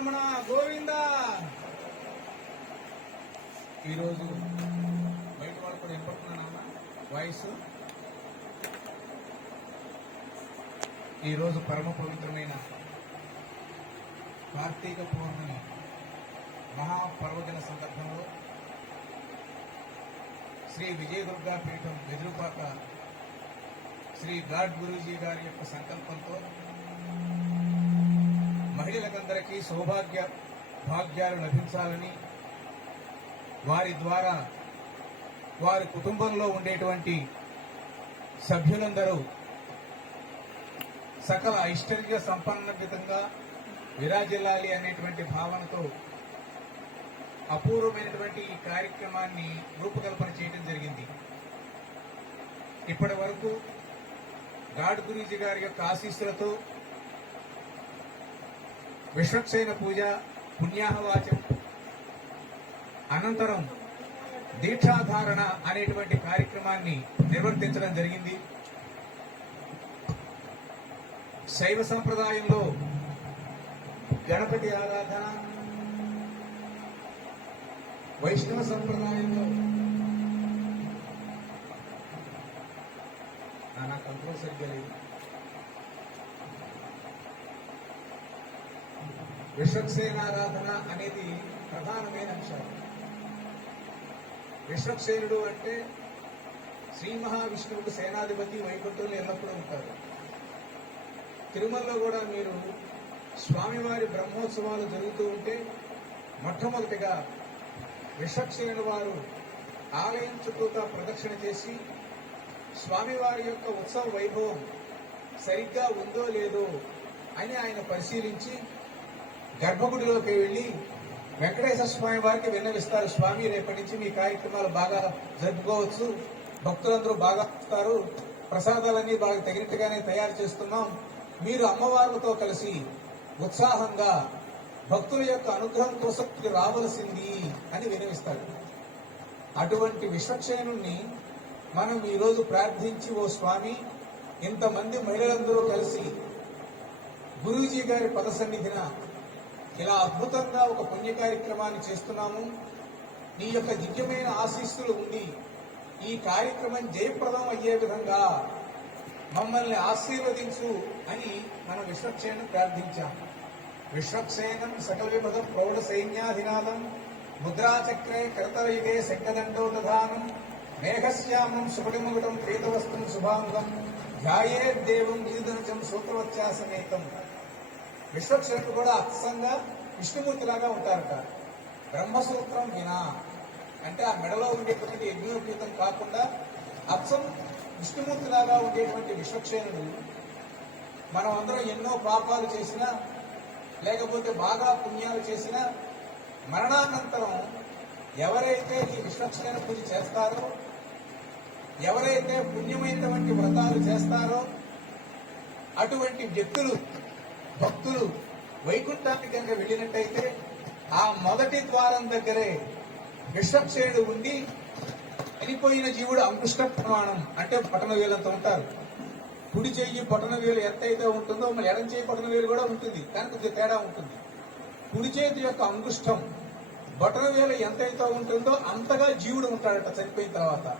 రమణ గోవింద. ఈరోజు బయట వాళ్ళు కూడా వినపడుతున్నానమ్మా వాయిస్? ఈరోజు పరమ పవిత్రమైన కార్తీక పౌర్ణమి మహాపర్వదిన సందర్భంలో శ్రీ విజయదుర్గా పీఠం వెదురుపాక శ్రీ గాడ్ గురూజీ గారి యొక్క సంకల్పంతో మహిళలకందరికీ సౌభాగ్య భాగ్యాలు లభించాలని వారి ద్వారా వారి కుటుంబంలో ఉండేటువంటి సభ్యులందరూ సకల ఐశ్వర్య సంపన్నవితంగా విరాజిల్లాలి అనేటువంటి భావనతో అపూర్వమైనటువంటి ఈ కార్యక్రమాన్ని రూపకల్పన చేయడం జరిగింది. ఇప్పటి వరకు గాడ్ గురూజీ గారి యొక్క ఆశీస్సులతో విశ్వక్సేన పూజ పుణ్యాహవాచం అనంతరం దీక్షాధారణ అనేటువంటి కార్యక్రమాన్ని నిర్వర్తించడం జరిగింది. శైవ సంప్రదాయంలో గణపతి ఆరాధన వైష్ణవ సంప్రదాయంలో ఆ, కంట్రోల్ సరిగ్గా లేదు. విశ్వక్సేనారాధన అనేది ప్రధానమైన అంశం. విశ్వక్సేనుడు అంటే శ్రీ మహావిష్ణువుడు సేనాధిపతి వైకుంఠంలో ఎల్లప్పుడూ ఉంటారు. తిరుమలలో కూడా మీరు స్వామివారి బ్రహ్మోత్సవాలు జరుగుతూ ఉంటే మొట్టమొదటిగా విశ్వక్సేనుడు వారు ఆలయం చుట్టూతా ప్రదక్షిణ చేసి స్వామివారి యొక్క ఉత్సవ వైభవం సరిగ్గా ఉందో లేదో అని ఆయన పరిశీలించి గర్భగుడిలోకి వెళ్ళి వెంకటేశ్వర స్వామి వారికి విన్నవిస్తారు స్వామి రేపటి నుంచి మీ కార్యక్రమాలు బాగా జరుపుకోవచ్చు. భక్తులందరూ బాగా వస్తారు. ప్రసాదాలన్నీ బాగా తగినట్టుగానే తయారు చేస్తున్నాం. మీరు అమ్మవార్లతో కలిసి ఉత్సాహంగా భక్తుల యొక్క అనుగ్రహం కోసం రావలసింది అని వినవిస్తాడు అటువంటి విశ్వక్షయనుణ్ణి మనం ఈరోజు ప్రార్థించి ఓ స్వామి ఇంతమంది మహిళలందరూ కలిసి గురూజీ గారి పద సన్నిధిన ఇలా అద్భుతంగా ఒక పుణ్య కార్యక్రమాన్ని చేస్తున్నాము. నీ యొక్క దివ్యమైన ఆశీస్సులు ఉండి ఈ కార్యక్రమం జయప్రదం అయ్యే విధంగా మమ్మల్ని ఆశీర్వదించు అని మనం విశ్వక్షేణం ప్రార్థించాం. విశ్వక్సేనం సకల విపద ప్రౌఢ సైన్యాధినాథం ముద్రాచక్రే కరతరయుగే శంఖదండోదధానం మేఘశ్యామం సుపటిముగుటం ప్రీతవస్తం శుభాంగం ధ్యాయే దేవం గిరిధనుజం సూత్రవత్యాసమేతం విశ్వక్షేణుడు కూడా అచ్చంగా విష్ణుమూర్తిలాగా ఉంటారట. బ్రహ్మసూత్రం వినా. అంటే ఆ మెడలో ఉండేటువంటి యజ్ఞోపీతం కాకుండా అచ్చం విష్ణుమూర్తిలాగా ఉండేటువంటి విశ్వక్షేణుడు మనం అందరం ఎన్నో పాపాలు చేసినా లేకపోతే బాగా పుణ్యాలు చేసినా మరణానంతరం ఎవరైతే ఈ విశ్వక్షేణ పూజ చేస్తారో ఎవరైతే పుణ్యమైనటువంటి వ్రతాలు చేస్తారో అటువంటి వ్యక్తులు భక్తులు వైకుంఠానికి కనుక వెళ్ళినట్టయితే ఆ మొదటి ద్వారం దగ్గరే విశ్వక్షేణుడు ఉండి చనిపోయిన జీవుడు అంకుష్ట ప్రమాణం అంటే పట్టణ వేలంత ఉంటారు. కుడి చెయ్యి పట్టణ వేలు ఎంతైతే ఉంటుందో మళ్ళీ ఎడం చేయి పట్టణ వేలు కూడా ఉంటుంది. కానీ కొద్దిగా తేడా ఉంటుంది. కుడి చేతి యొక్క అంకుష్టం బొటన వేలు ఎంతైతే ఉంటుందో అంతగా జీవుడు ఉంటాడట చనిపోయిన తర్వాత.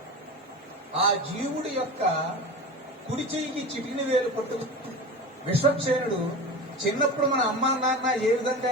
ఆ జీవుడి యొక్క కుడి చెయ్యికి చిటికిన వేలు పట్టు విశ్వక్షేణుడు చిన్నప్పుడు మన అమ్మ నాన్న ఏ విధంగా